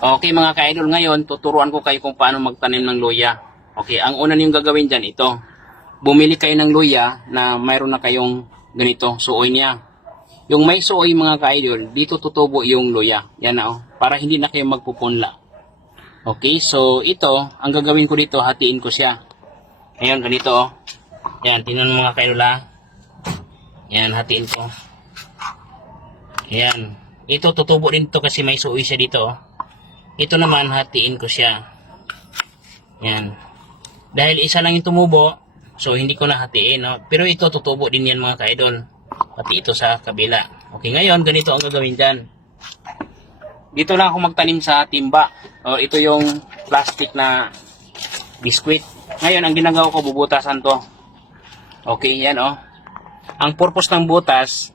Okay mga ka-idol, ngayon tuturuan ko kayo kung paano magtanim ng luya. Okay, ang una niyong gagawin dyan, ito. Bumili kayo ng luya na mayroon na kayong ganito, suoy niya. Yung may suoy mga ka-idol, dito tutubo yung luya. Yan na para hindi na kayo magpupunla. Okay, so ito, ang gagawin ko dito, hatiin ko siya. Ngayon, ganito Yan, tinan mo mga ka-idol Yan, hatiin ko. Yan. Ito, tutubo din to kasi may suoy siya dito Ito naman, hatiin ko siya. Yan. Dahil isa lang yung tumubo, so hindi ko na hatiin, no? Pero ito, tutubo din yan mga ka-idol. Pati ito sa kabila. Okay, ngayon, ganito ang gagawin dyan. Dito lang ako magtanim sa timba. O, ito yung plastic na biskwit. Ngayon, ang ginagawa ko, bubutasan to. Okay, yan Ang purpose ng butas,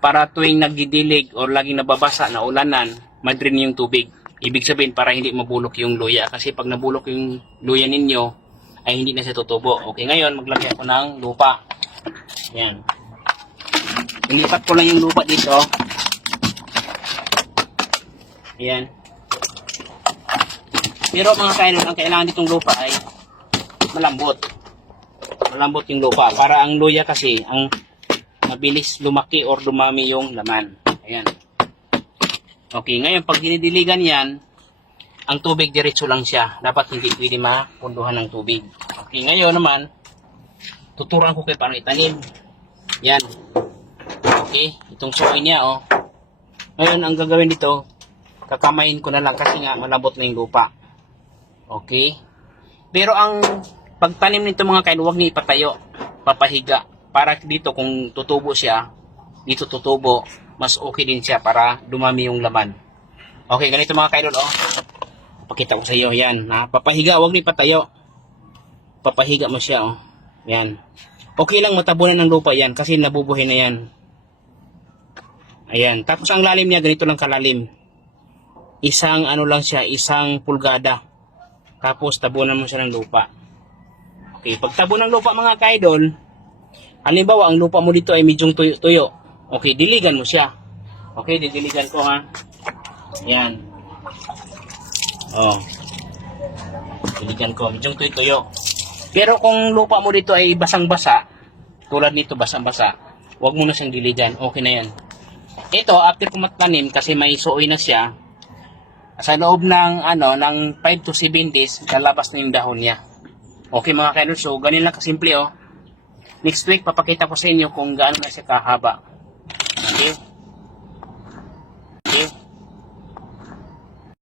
para tuwing nagdidilig o laging nababasa na ulanan, madrin yung tubig. Ibig sabihin para hindi mabulok yung luya. Kasi pag nabulok yung luya ninyo, ay hindi na siya tutubo. Okay, ngayon maglagay ako ng lupa. Yan. Ilipat ko lang yung lupa dito. Yan. Pero mga ka-idol, ang kailangan ditong lupa ay malambot. Malambot yung lupa. Para ang luya kasi, ang mabilis lumaki or dumami yung laman. Ayan. Okay, ngayon pag dinidiligan yan, ang tubig diretso lang siya. Dapat hindi pwede mapunduhan ng tubig. Okay, ngayon naman, tuturuan ko kayo paano itanim. Yan. Okay, itong suoy niya Ngayon, ang gagawin dito, kakamayin ko na lang kasi nga malambot na yung lupa. Okay. Pero ang pagtanim nito mga kain, huwag niyo ipatayo. Papahiga. Para dito kung tutubo siya, dito tutubo, mas okay din siya para dumami yung laman. Okay, ganito mga kaidol Pakita ko sa iyo, yan. Papahiga, huwag ni patayo. Papahiga mo siya, Yan. Okay lang matabunan ng lupa yan kasi nabubuhay na yan. Ayan. Tapos ang lalim niya, ganito lang kalalim. Isang lang siya, isang pulgada. Tapos tabunan mo siya ng lupa. Okay, pag tabunan ng lupa mga kaidol, halimbawa ang lupa mo dito ay medyong tuyo. Okay, diligan mo siya. Okay, didiligan ko Yan. Diligan ko. Medyong tuyo. Pero kung lupa mo dito ay basang-basa, tulad nito basang-basa, huwag mo na siyang diligan. Okay na yan. Ito, after ko matanim, kasi may suoy na siya, sa loob ng, ng 5 to 7 days, lalabas na yung dahon niya. Okay mga kaidol, so ganun lang kasimple Next week, papakita ko sa inyo kung gaano na siya kahaba. Okay?